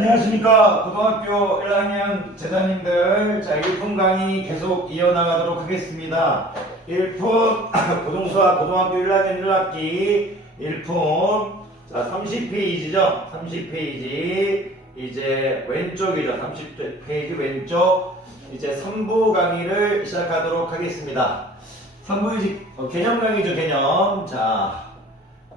안녕하십니까. 고등학교 1학년 제자님들. 자, 1품 강의 계속 이어나가도록 하겠습니다. 1품 고등수학 고등학교 1학년 1학기 1품. 자, 30페이지죠. 30페이지. 이제 왼쪽이죠. 30페이지 왼쪽. 이제 3부 강의를 시작하도록 하겠습니다. 3부 개념 강의죠. 개념. 자,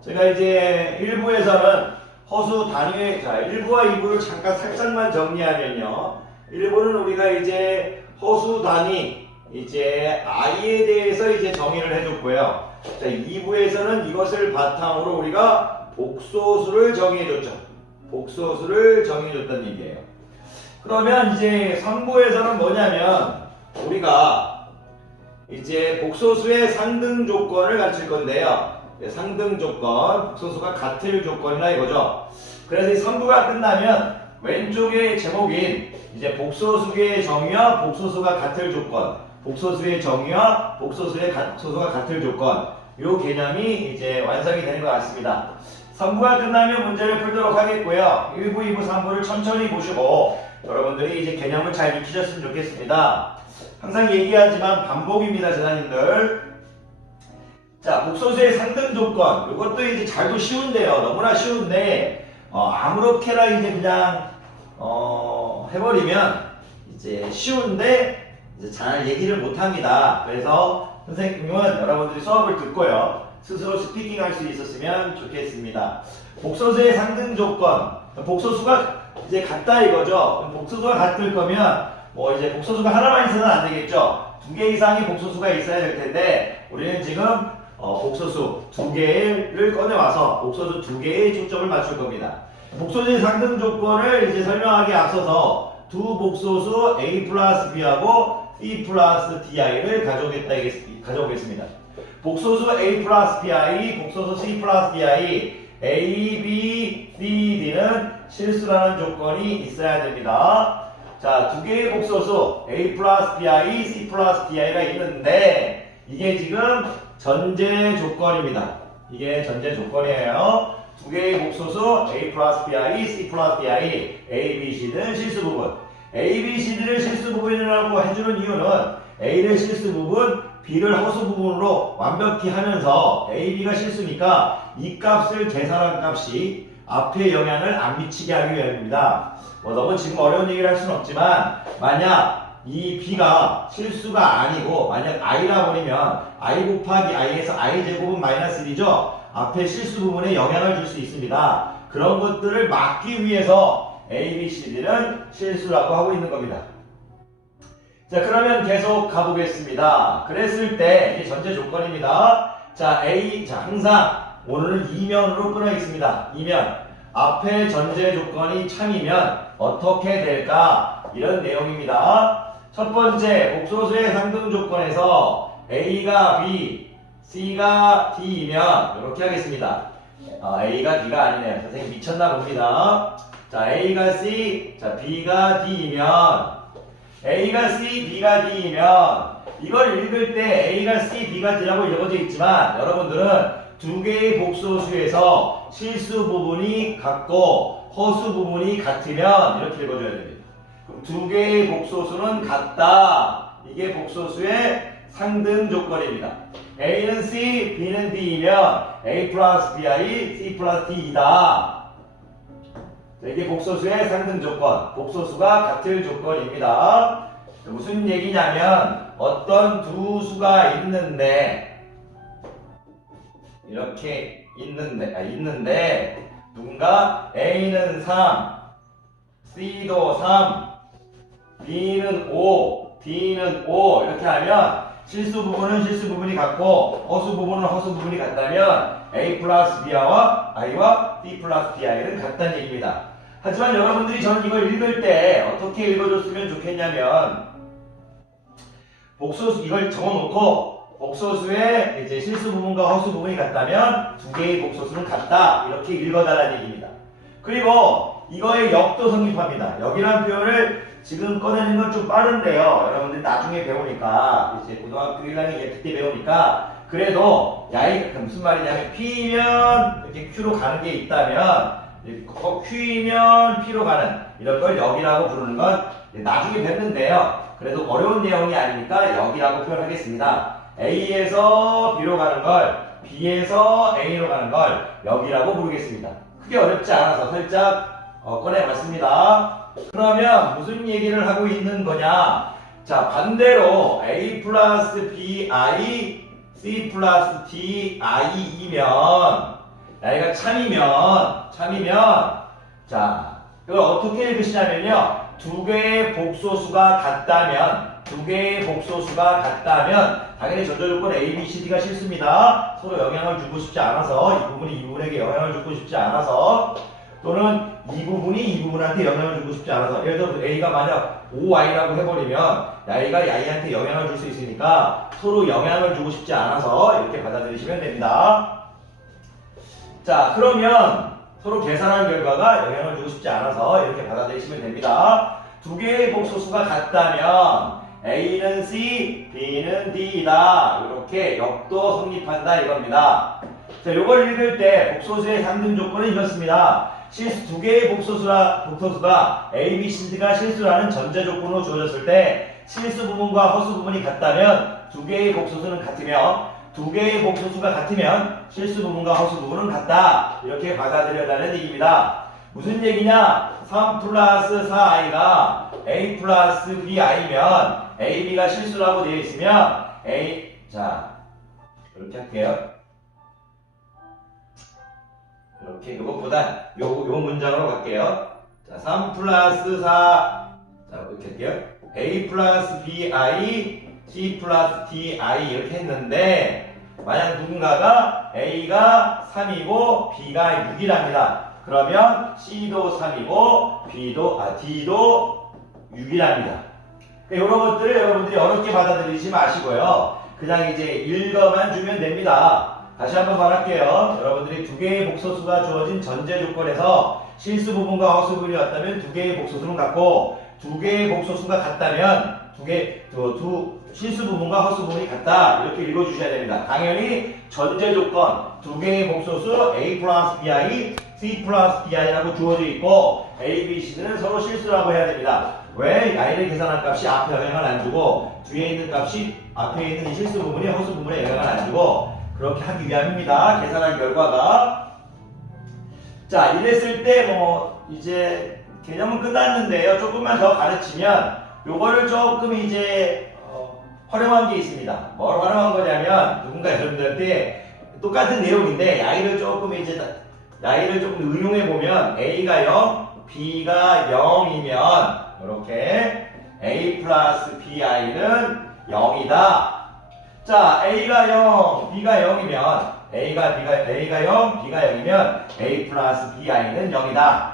제가 이제 1부에서는 허수 단위의, 자, 1부와 2부를 잠깐 살짝만 정리하면요. 1부는 우리가 이제 허수 단위, 이제 i에 대해서 이제 정의를 해줬고요. 자, 2부에서는 이것을 바탕으로 우리가 복소수를 정의해줬죠. 복소수를 정의해줬다는 얘기예요. 그러면 이제 3부에서는 뭐냐면, 우리가 이제 복소수의 상등 조건을 갖출 건데요. 상등 조건, 복소수가 같을 조건이라 이거죠. 그래서 이 3부가 끝나면 왼쪽의 제목인 이제 복소수의 정의와 복소수가 같을 조건, 복소수의 정의와 복소수가 같을 조건, 요 개념이 이제 완성이 되는 것 같습니다. 3부가 끝나면 문제를 풀도록 하겠고요. 1부, 2부, 3부를 천천히 보시고 여러분들이 이제 개념을 잘 익히셨으면 좋겠습니다. 항상 얘기하지만 반복입니다, 제자님들. 자, 복소수의 상등 조건. 이것도 이제 잘도 쉬운데요. 너무나 쉬운데, 아무렇게나 이제 그냥, 해버리면, 이제 쉬운데, 이제 잘 얘기를 못 합니다. 그래서 선생님은 여러분들이 수업을 듣고요. 스스로 스피킹 할 수 있었으면 좋겠습니다. 복소수의 상등 조건. 복소수가 이제 같다 이거죠. 복소수가 같을 거면, 뭐 이제 복소수가 하나만 있어서는 안 되겠죠. 2개 이상의 복소수가 있어야 될 텐데, 우리는 지금 복소수 2개를 꺼내와서 복소수 2개의 초점을 맞출 겁니다. 복소수의 상등 조건을 이제 설명하기 앞서서 두 복소수 A 플러스 B하고 C 플러스 DI를 가져오겠습니다. 복소수 A 플러스 BI, 복소수 C 플러스 DI, A, B, C, D는 실수라는 조건이 있어야 됩니다. 자, 2개의 복소수 A 플러스 BI, C 플러스 DI가 있는데 이게 지금 전제 조건입니다. 이게 전제 조건이에요. 2개의 복소수 A 플러스 BI, C 플러스 DI, A, B, C는 실수 부분. A, B, C들을 실수 부분이라고 해주는 이유는 A를 실수 부분, B를 허수 부분으로 완벽히 하면서 A, B가 실수니까 이 값을 계산한 값이 앞에 영향을 안 미치게 하기 위함입니다. 너무 지금 어려운 얘기를 할 수는 없지만 만약 이 B가 실수가 아니고 만약 i라 버리면 i 곱하기 i에서 i 제곱은 마이너스 1이죠. 앞에 실수 부분에 영향을 줄 수 있습니다. 그런 것들을 막기 위해서 A, B, C들은 실수라고 하고 있는 겁니다. 자, 그러면 계속 가보겠습니다. 그랬을 때 이게 전제 조건입니다. 자, 항상 오늘은 이면으로 끊어 있습니다. 이면 앞에 전제 조건이 참이면 어떻게 될까? 이런 내용입니다. 첫 번째, 복소수의 상등 조건에서 A가 B, C가 D이면 이렇게 하겠습니다. A가 D가 아니네요. 선생님 미쳤나 봅니다. 자, A가 C, 자, B가 D이면 A가 C, B가 D이면 이걸 읽을 때 A가 C, B가 D라고 읽어져 있지만 여러분들은 2개의 복소수에서 실수 부분이 같고 허수 부분이 같으면 이렇게 읽어줘야 됩니다. 그럼 2개의 복소수는 같다. 이게 복소수의 상등 조건입니다. A는 C, B는 D이면 A 플러스 BI, C 플러스 D이다. 이게 복소수의 상등 조건, 복소수가 같을 조건입니다. 무슨 얘기냐면 어떤 두 수가 있는데 이렇게 있는데 누군가 A는 3, C도 3, B는 5, D는 5 이렇게 하면 실수 부분은 실수 부분이 같고 허수 부분은 허수 부분이 같다면 A 플러스 B와 I와 D 플러스 DI는 같다는 얘기입니다. 하지만 여러분들이 저는 이걸 읽을 때 어떻게 읽어줬으면 좋겠냐면 복소수 이걸 적어놓고 복소수의 이제 실수 부분과 허수 부분이 같다면 2개의 복소수는 같다 이렇게 읽어달라는 얘기입니다. 그리고 이거의 역도 성립합니다. 역이라는 표현을 지금 꺼내는 건 좀 빠른데요. 여러분들 나중에 배우니까 이제 고등학교 1학년 예트 때 배우니까 그래도 야이 무슨 말이냐면 P면 이렇게 Q로 가는 게 있다면 Q이면 P로 가는 이런 걸 역이라고 부르는 건 나중에 뵙는데요. 그래도 어려운 내용이 아니니까 역이라고 표현하겠습니다. A에서 B로 가는 걸, B에서 A로 가는 걸 역이라고 부르겠습니다. 크게 어렵지 않아서 살짝 꺼내봤습니다. 그러면 무슨 얘기를 하고 있는 거냐? 자, 반대로 A 플러스 BI, C 플러스 DI이면, 나이가 참이면, 자, 이걸 어떻게 읽으시냐면요. 두 개의 복소수가 같다면, 당연히 전제조건 A, B, C, D가 실수입니다. 서로 영향을 주고 싶지 않아서, 이 부분이 이 부분에게 영향을 주고 싶지 않아서, 또는 이 부분이 이 부분한테 영향을 주고 싶지 않아서, 예를 들어 A가 만약 5Y라고 해버리면 Y가 Y한테 영향을 줄 수 있으니까 서로 영향을 주고 싶지 않아서 이렇게 받아들이시면 됩니다. 자, 그러면 서로 계산한 결과가 영향을 주고 싶지 않아서 이렇게 받아들이시면 됩니다. 두 개의 복소수가 같다면 A는 C, B는 D이다. 이렇게 역도 성립한다 이겁니다. 자, 요걸 읽을 때 복소수의 상등 조건은 이렇습니다. 실수 두 개의 복소수가 A, B, C, D가 실수라는 전제 조건으로 주어졌을 때 실수 부분과 허수 부분이 같다면 두 개의 복소수는 같으며 두 개의 복소수가 같으면 실수 부분과 허수 부분은 같다. 이렇게 받아들여다는 얘기입니다. 무슨 얘기냐? 3 플러스 4i가 A 플러스 BI면 A, B가 실수라고 되어 있으면 자, 이렇게 할게요. 이렇게 이것보다 요 문장으로 갈게요. 자, 3 플러스 4, 자, 이렇게 할게요. A 플러스 BI, C 플러스 DI 이렇게 했는데 만약 누군가가 A가 3이고 B가 6이랍니다. 그러면 C도 3이고 D도 6이랍니다. 이런 것들을 여러분들이 어렵게 받아들이지 마시고요. 그냥 이제 읽어만 주면 됩니다. 다시 한번 말할게요. 여러분들이 두 개의 복소수가 주어진 전제 조건에서 실수 부분과 허수 부분이 같다면 두 개의 복소수는 같고 두 개의 복소수가 같다면 실수 부분과 허수 부분이 같다. 이렇게 읽어주셔야 됩니다. 당연히 전제 조건 두 개의 복소수 A 플러스 BI, C 플러스 DI라고 주어져 있고 A, B, C는 서로 실수라고 해야 됩니다. 왜? I를 계산한 값이 앞에 영향을 안 주고 뒤에 있는 값이 앞에 있는 이 실수 부분이 허수 부분에 영향을 안 주고 그렇게 하기 위함입니다. 계산한 결과가. 자, 이랬을 때 이제 개념은 끝났는데요. 조금만 더 가르치면 요거를 조금 이제 활용한 게 있습니다. 뭘 활용한 거냐면 누군가 여러분들한테 똑같은 내용인데 야이를 조금 응용해 보면 A가 0, B가 0이면 이렇게 A 플러스 BI는 0이다. 자, A가 0, B가 0이면 A가 0, B가 0이면 A 플러스 BI는 0이다.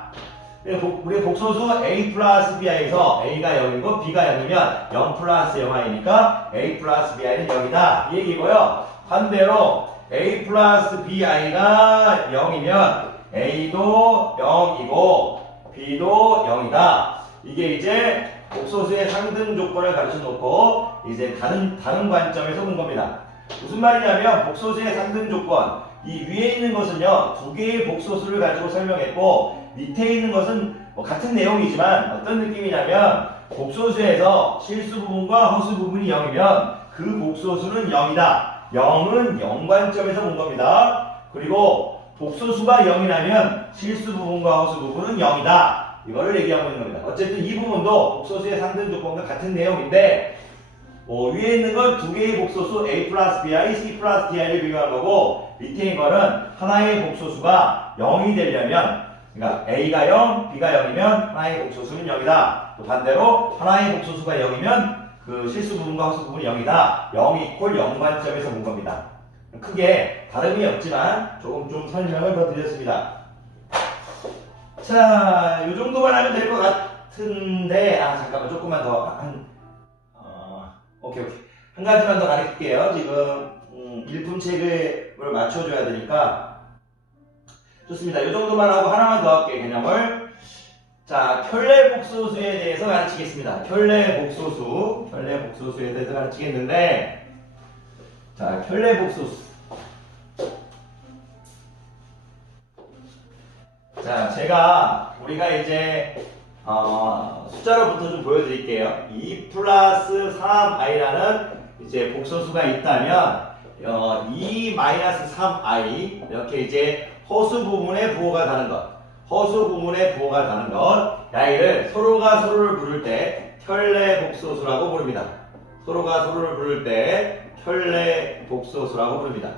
우리 복소수 A 플러스 BI에서 A가 0이고 B가 0이면 0 플러스 0i니까 A 플러스 BI는 0이다. 이 얘기고요. 반대로 A 플러스 BI가 0이면 A도 0이고 B도 0이다. 이게 이제 복소수의 상등 조건을 가르쳐 놓고 이제 다른 관점에서 본 겁니다. 무슨 말이냐면 복소수의 상등 조건 이 위에 있는 것은요 두 개의 복소수를 가지고 설명했고 밑에 있는 것은 같은 내용이지만 어떤 느낌이냐면 복소수에서 실수 부분과 허수 부분이 0이면 그 복소수는 0이다. 0은 0관점에서 본 겁니다. 그리고 복소수가 0이라면 실수 부분과 허수 부분은 0이다. 이거를 얘기하고 있는 겁니다. 어쨌든 이 부분도 복소수의 상등 조건과 같은 내용인데 위에 있는 건 두 개의 복소수 A 플러스 BI, C 플러스 DI를 비교한 거고 밑에 있는 거는 하나의 복소수가 0이 되려면 그러니까 A가 0, B가 0이면 하나의 복소수는 0이다. 또 반대로 하나의 복소수가 0이면 그 실수 부분과 허수 부분이 0이다. 0 이퀄 0관점에서 본 겁니다. 크게 다름이 없지만 조금 좀 설명을 더 드렸습니다. 자, 요 정도만 하면 될 것 같은데 잠깐만 조금만 더 오케이. 한 가지만 더 가르칠게요. 지금 일품책을 맞춰줘야 되니까 좋습니다. 이 정도만 하고 하나만 더 할게요. 개념을. 자, 켤레 복소수에 대해서 가르치겠습니다. 켤레 복소수에 대해서 가르치겠는데 자, 켤레 복소수. 자, 우리가 이제 숫자로부터 좀 보여드릴게요. 2 플러스 3i라는 이제 복소수가 있다면 2 마이너스 3i 이렇게 이제 허수 부문에 부호가 다는 것, 허수 부문에 부호가 다는 것, 야이를 서로가 서로를 부를 때 켤레 복소수라고 부릅니다. 서로가 서로를 부를 때 켤레 복소수라고 부릅니다.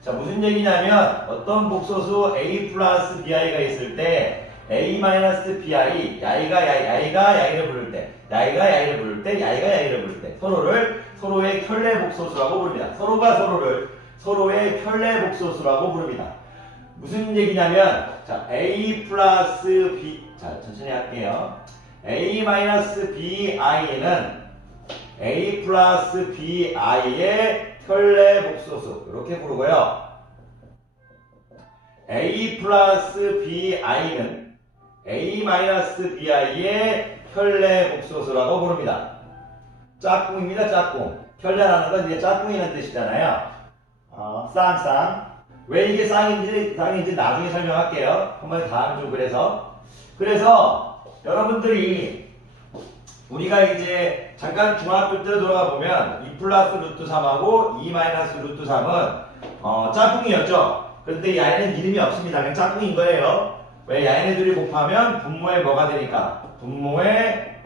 자, 무슨 얘기냐면 어떤 복소수 a 플러스 bi가 있을 때 a 마이너스 bi, 야이가 야이를 부를 때, 야이가 야이를 부를 때, 야이가 야이를 부를 때 서로의 켤레 복소수라고 부릅니다. 서로가 서로를 서로의 켤레 복소수라고 부릅니다. 무슨 얘기냐면 자, a 플러스 b, 자 천천히 할게요. a 마이너스 bi는 a 플러스 bi의 켤레 복소수 이렇게 부르고요. a 플러스 bi는 a 마이너스 bi의 켤레 복소수라고 부릅니다. 짝꿍입니다. 짝꿍. 켤레라는 건 이제 짝꿍이라는 뜻이잖아요. 쌍쌍. 왜 이게 쌍인지 나중에 설명할게요. 한번 다음 주 그래서 여러분들이 우리가 이제 잠깐 중학교 때 돌아가 보면 2 플러스 루트 3하고 2 마이너스 루트 3은 짝꿍이었죠. 그런데 야이는 이름이 없습니다. 그냥 짝꿍인 거예요. 왜 야이네들이 곱하면 분모에 뭐가 되니까? 분모에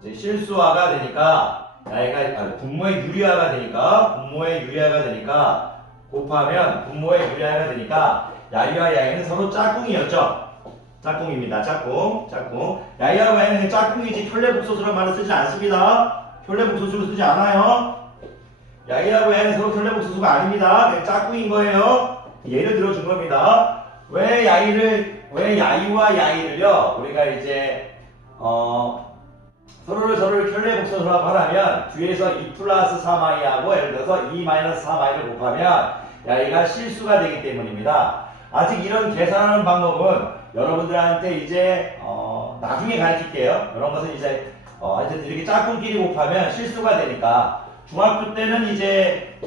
이제 실수화가 되니까 야이가 분모에 유리화가 되니까 곱하면 분모에 유리화가 되니까 야이와 야이는 서로 짝꿍이었죠. 짝꿍입니다. 짝꿍. 야이와 야이는 짝꿍이지 켤레 복소수라는 말을 쓰지 않습니다. 켤레 복소수를 쓰지 않아요. 야이하고 야이는 서로 켤레 복소수가 아닙니다. 그냥 짝꿍인 거예요. 예를 들어준 겁니다. 왜 야이와 야이를요, 우리가 이제, 서로를 켤레 복소수라고 하려면, 뒤에서 2 플러스 3i하고, 예를 들어서 2 마이너스 3i를 곱하면, 야이가 실수가 되기 때문입니다. 아직 이런 계산하는 방법은 여러분들한테 이제, 나중에 가르칠게요. 이런 것은 이제, 이렇게 짝꿍끼리 곱하면 실수가 되니까, 중학교 때는 이제,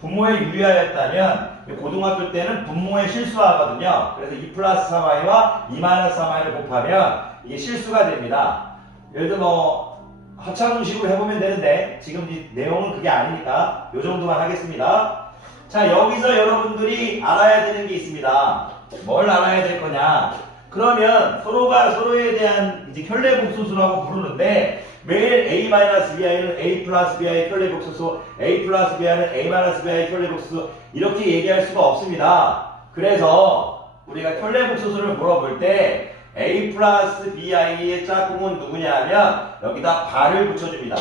분모에 유리하였다면 고등학교 때는 분모에 실수하거든요. 그래서 2 플러스 3i와 2 마이너스 3i를 곱하면 이게 실수가 됩니다. 예를 들어 하차공식으로 해보면 되는데 지금 이 내용은 그게 아니니까 이 정도만 하겠습니다. 자, 여기서 여러분들이 알아야 되는 게 있습니다. 뭘 알아야 될 거냐? 그러면 서로가 서로에 대한 이제 켤레 복소수라고 부르는데 매일 a-bi는 a 플러스 bi의 켤레 복소수, a 플러스 bi는 a 마이너스 bi의 켤레 복소수 이렇게 얘기할 수가 없습니다. 그래서 우리가 켤레 복소수를 물어볼 때 a 플러스 bi의 짝꿍은 누구냐 하면 여기다 바를 붙여줍니다.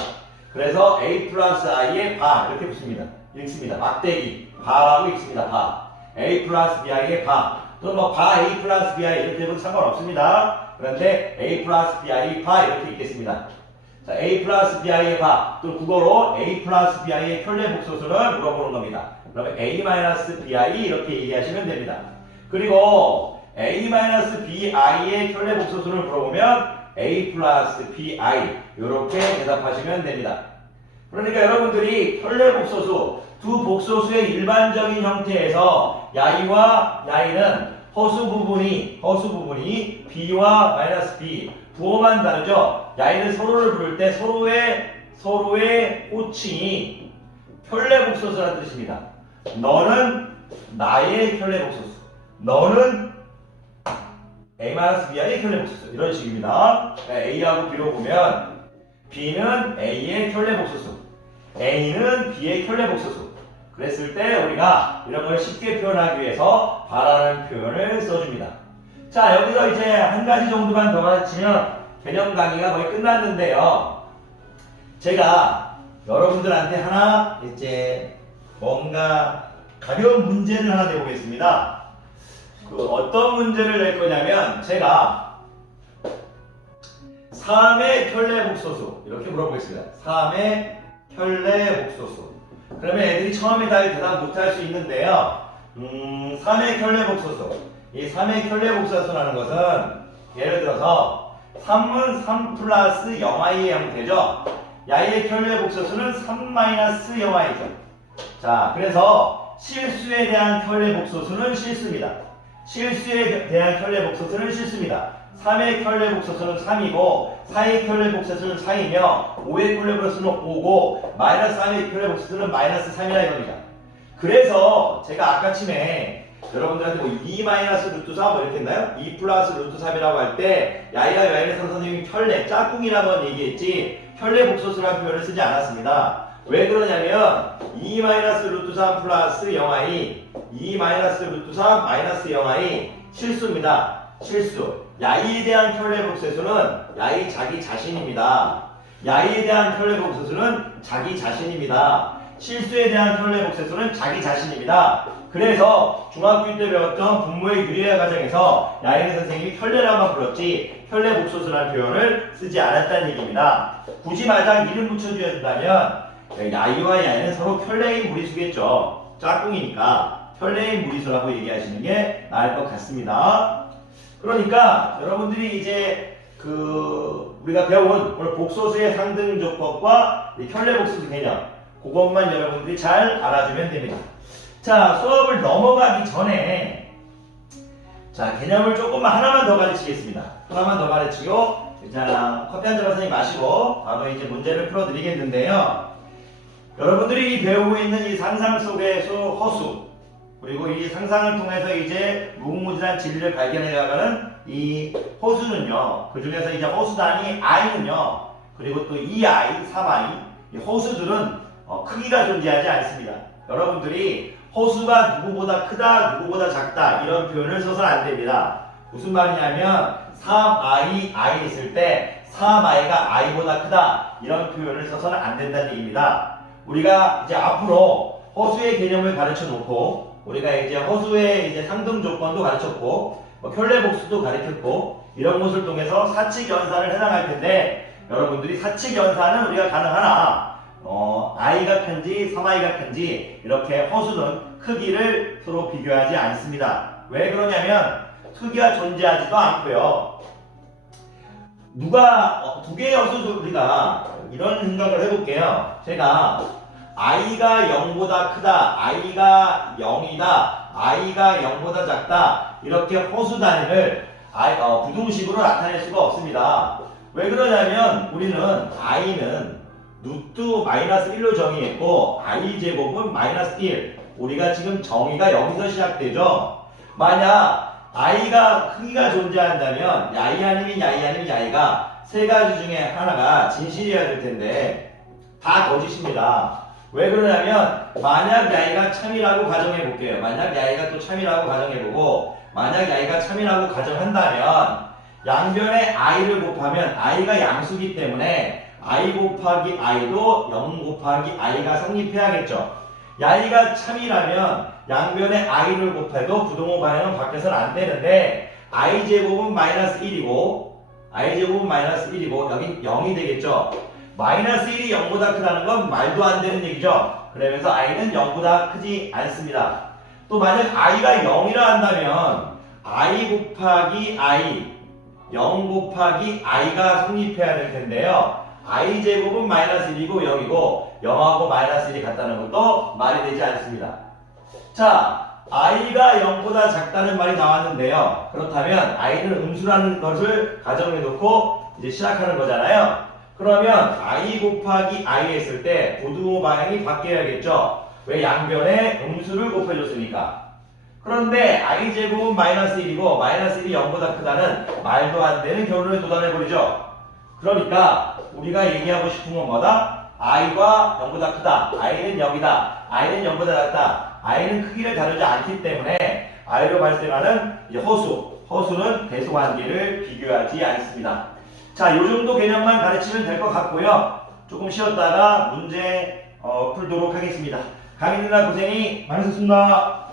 그래서 a 플러스 i의 바 이렇게 붙습니다. 읽습니다. 막대기 바라고 읽습니다. 바. a 플러스 bi의 바. 또는 뭐 바 a 플러스 bi 이렇게 해도 상관없습니다. 그런데 a 플러스 bi 바 이렇게 읽겠습니다. 자, a 플러스 bi의 바, 또 국어로 a 플러스 bi의 켤레 복소수를 물어보는 겁니다. 그러면 a 마이너스 bi 이렇게 얘기하시면 됩니다. 그리고 a 마이너스 bi의 켤레 복소수를 물어보면 a 플러스 bi 이렇게 대답하시면 됩니다. 그러니까 여러분들이 켤레 복소수, 두 복소수의 일반적인 형태에서 야이와 야이는 허수 부분이 b와 마이너스 b 부호만 다르죠. 야이는 서로를 부를 때 서로의 호칭이 켤레 복소수라는 뜻입니다. 너는 나의 켤레 복소수, 너는 a-b의 켤레 복소수 이런 식입니다. a하고 b로 보면 b는 a의 켤레 복소수, a는 b의 켤레 복소수. 그랬을 때 우리가 이런 걸 쉽게 표현하기 위해서 바라는 표현을 써줍니다. 자, 여기서 이제 한 가지 정도만 더 가르치면 개념 강의가 거의 끝났는데요. 제가 여러분들한테 하나 이제 뭔가 가벼운 문제를 하나 내보겠습니다. 그 어떤 문제를 낼 거냐면 제가 3의 켤레 복소수 이렇게 물어보겠습니다. 3의 켤레 복소수. 그러면 애들이 처음에 다 대답 못할 수 있는데요. 3의 켤레 복소수. 이 3의 켤레 복소수라는 것은 예를 들어서 3은 3 플러스 0i의 형태죠. 야의 켤레 복소수는 3 마이너스 0i죠. 자, 그래서 실수에 대한 켤레 복소수는 실수입니다. 실수에 대한 켤레 복소수는 실수입니다. 3의 켤레 복소수는 3이고 4의 켤레 복소수는 4이며 5의 켤레 복소수는 5고 마이너스 3의 켤레 복소수는 마이너스 3이라 이겁니다. 그래서 제가 아까쯤에 여러분들한테 뭐 2 마이너스 루트 3 뭐 이렇게 했나요? 2 플러스 루트 3이라고 할 때 야이와 야이에서 선생님이 켤레, 짝꿍이라고 얘기했지 켤레 복소수라는 표현을 쓰지 않았습니다. 왜 그러냐면 2 마이너스 루트 3 플러스 0i 2 마이너스 루트 3 마이너스 0i 실수입니다. 실수. 야이에 대한 켤레 복소수는 야이 자기 자신입니다. 야이에 대한 켤레 복소수는 자기 자신입니다. 실수에 대한 켤레 복소수는 자기 자신입니다. 그래서 중학교 때 배웠던 분모의 유리화 과정에서 야이는 선생님이 켤레라만 불렀지 켤레 복소수라는 표현을 쓰지 않았다는 얘기입니다. 굳이 만약 이름 붙여줘야 된다면 야이와 야이는 서로 켤레인 무리수겠죠. 짝꿍이니까 켤레인 무리수라고 얘기하시는 게 나을 것 같습니다. 그러니까 여러분들이 이제 우리가 배운 오늘 복소수의 상등 조건과 켤레 복소수 개념 그것만 여러분들이 잘 알아주면 됩니다. 자, 수업을 넘어가기 전에 자, 개념을 조금만 하나만 더 가르치겠습니다. 하나만 더 가르치고 자, 커피 한 잔 선생님 마시고 바로 이제 문제를 풀어드리겠는데요. 여러분들이 배우고 있는 이 상상 속의 허수 그리고 이 상상을 통해서 이제 무궁무진한 진리를 발견해 나가는 이 허수는요. 그 중에서 이제 허수 단위 i는요. 그리고 또 2i, 3i 이 허수들은 크기가 존재하지 않습니다. 여러분들이 허수가 누구보다 크다, 누구보다 작다 이런 표현을 써서는 안 됩니다. 무슨 말이냐면 3i, i 있을 때 3i가 i보다 크다 이런 표현을 써서는 안 된다는 얘기입니다. 우리가 이제 앞으로 허수의 개념을 가르쳐 놓고 우리가 이제 허수의 이제 상등 조건도 가르쳤고 켤레 복수도 가르쳤고 이런 것을 통해서 사칙 연산을 해나갈 텐데 여러분들이 사칙 연산은 우리가 가능하나 i가 큰지 3i가 큰지 이렇게 허수는 크기를 서로 비교하지 않습니다. 왜 그러냐면 크기가 존재하지도 않고요. 두 개의 허수도 우리가 이런 생각을 해볼게요. 제가 i가 0보다 크다, i가 0이다, i가 0보다 작다 이렇게 허수 단위를 부등식으로 나타낼 수가 없습니다. 왜 그러냐면 우리는 i는 루트 마이너스 1로 정의했고 i 제곱은 마이너스 1 우리가 지금 정의가 여기서 시작되죠. 만약 i가 크기가 존재한다면 야이 아니면 야이 아니면 야이가 세 가지 중에 하나가 진실이어야 될 텐데 다 거짓입니다. 왜 그러냐면 만약 야이가 참이라고 가정해 볼게요. 만약 야이가 또 참이라고 가정해 보고 만약 야이가 참이라고 가정한다면 양변에 i를 곱하면 i가 양수기 때문에 i 곱하기 i도 0 곱하기 i가 성립해야겠죠. 야이가 참이라면 양변에 i를 곱해도 부동호 반응은 바뀌어서는 안 되는데 i 제곱은 마이너스 1이고 i 제곱은 마이너스 1이고 여긴 0이 되겠죠. 마이너스 1이 0보다 크다는 건 말도 안 되는 얘기죠. 그러면서 i는 0보다 크지 않습니다. 또 만약 i가 0이라 한다면 i 곱하기 i 0 곱하기 i가 성립해야 될 텐데요. i 제곱은 마이너스 1이고 0이고 0하고 마이너스 1이 같다는 것도 말이 되지 않습니다. 자, i가 0보다 작다는 말이 나왔는데요. 그렇다면 i는 음수라는 것을 가정해 놓고 이제 시작하는 거잖아요. 그러면 i 곱하기 i 했을 때 부등호 방향이 바뀌어야겠죠. 왜? 양변에 음수를 곱해줬으니까. 그런데 i 제곱은 마이너스 1이고 마이너스 1이 0보다 크다는 말도 안 되는 결론에 도달해버리죠. 그러니까 우리가 얘기하고 싶은 건 뭐다? i가 0보다 크다. i는 0이다. i는 0보다 작다. i는 크기를 다루지 않기 때문에 i로 발생하는 이제 허수는 배수관계를 비교하지 않습니다. 자, 요 정도 개념만 가르치면 될 것 같고요. 조금 쉬었다가 문제 풀도록 하겠습니다. 강의 누나 고생이 많으셨습니다.